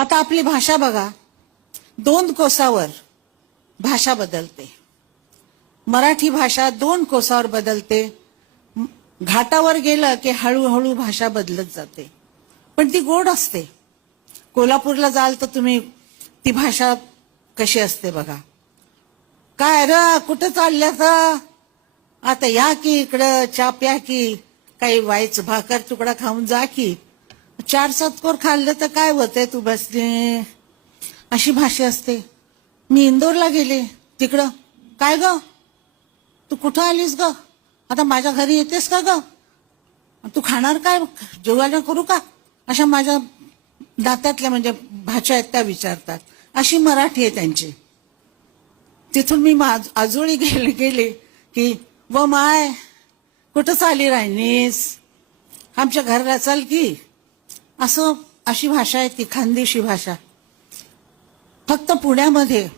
आता आपली भाषा बघा, 2 कोसावर भाषा बदलते. मराठी भाषा 2 कोसावर बदलते. घाटावर गेलं की हळूहळू भाषा बदलत जाते, पण ती गोड असते. कोल्हापूरला जाल तर तुम्ही ती भाषा कशी असते बघा. काय र कुठं चालल्या, आता या की इकडं, चहा प्या की, काही व्हायचं भाकर तुकडा खाऊन जा की, 4-7 कोर खाल्लं तर काय होतंय, तू बसले, अशी भाषा असते. मी इंदोरला गेले, तिकडं काय ग तू कुठं आलीस ग, आता माझ्या घरी येतेस का ग, तू खाणार काय, जेवायला करू का, अशा माझ्या दातातल्या म्हणजे भाषा आहेत त्या विचारतात. अशी मराठी आहे त्यांची. तिथून मी आजोळी गेले की व माय कुठं चाली राहिनीस, आमच्या घरला चाल की, असं अशी भाषा आहे ती खानदेशी भाषा. फक्त पुण्यामध्ये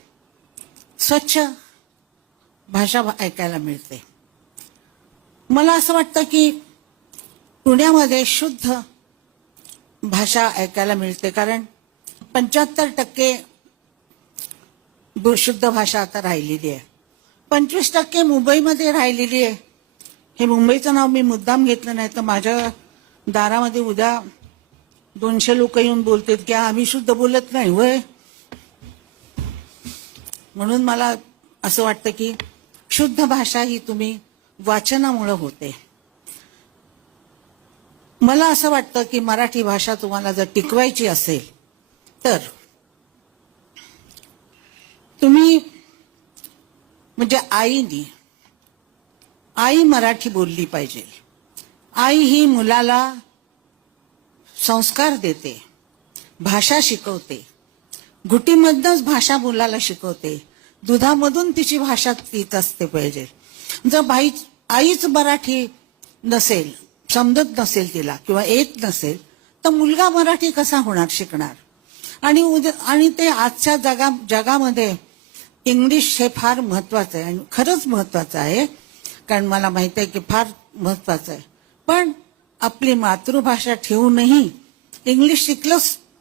स्वच्छ भाषा ऐकायला मिळते. मला असं वाटतं की पुण्यामध्ये शुद्ध भाषा ऐकायला मिळते, कारण 75% शुद्ध भाषा आता राहिलेली आहे. 25% मुंबईमध्ये राहिलेली आहे. हे मुंबईचं नाव मी मुद्दाम घेतलं नाही तर माझ्या दारामध्ये उद्या 200 लोक येऊन बोलतात की आम्ही शुद्ध बोलत नाही होय. म्हणून मला असं वाटतं की शुद्ध भाषा ही तुम्ही वाचनामुळे होते. मला असं वाटतं की मराठी भाषा तुम्हाला जर टिकवायची असेल तर तुम्ही म्हणजे आई मराठी बोलली पाहिजे. आई ही मुलाला संस्कार देते, भाषा शिकवते, घुटीमधनच भाषा मुलाला शिकवते, दुधामधून तिची भाषा येत असते पाहिजे. जर आईच मराठी नसेल, समजत नसेल तिला किंवा येत नसेल तर मुलगा मराठी कसा होणार, शिकणार. आणि ते आजच्या जगामध्ये इंग्लिश हे फार महत्वाचं आहे आणि खरंच महत्वाचं आहे, कारण मला माहित आहे की फार महत्वाचं आहे. पण आपली मातृभाषा ठेवूनही इंग्लिश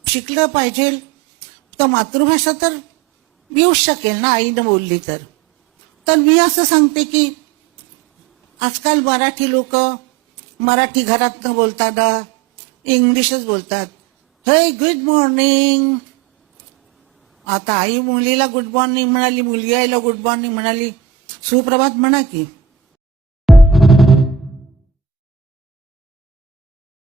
शिकलं पाहिजे. तर मातृभाषा तर येऊच शकेल ना आईनं बोलली तर मी असं सांगते की आजकाल मराठी लोक मराठी घरात न बोलताना इंग्लिशच बोलतात. हे गुड मॉर्निंग, आता आई मुलीला गुड मॉर्निंग म्हणाली, मुलगी आईला गुड मॉर्निंग म्हणाली, सुप्रभात म्हणा की.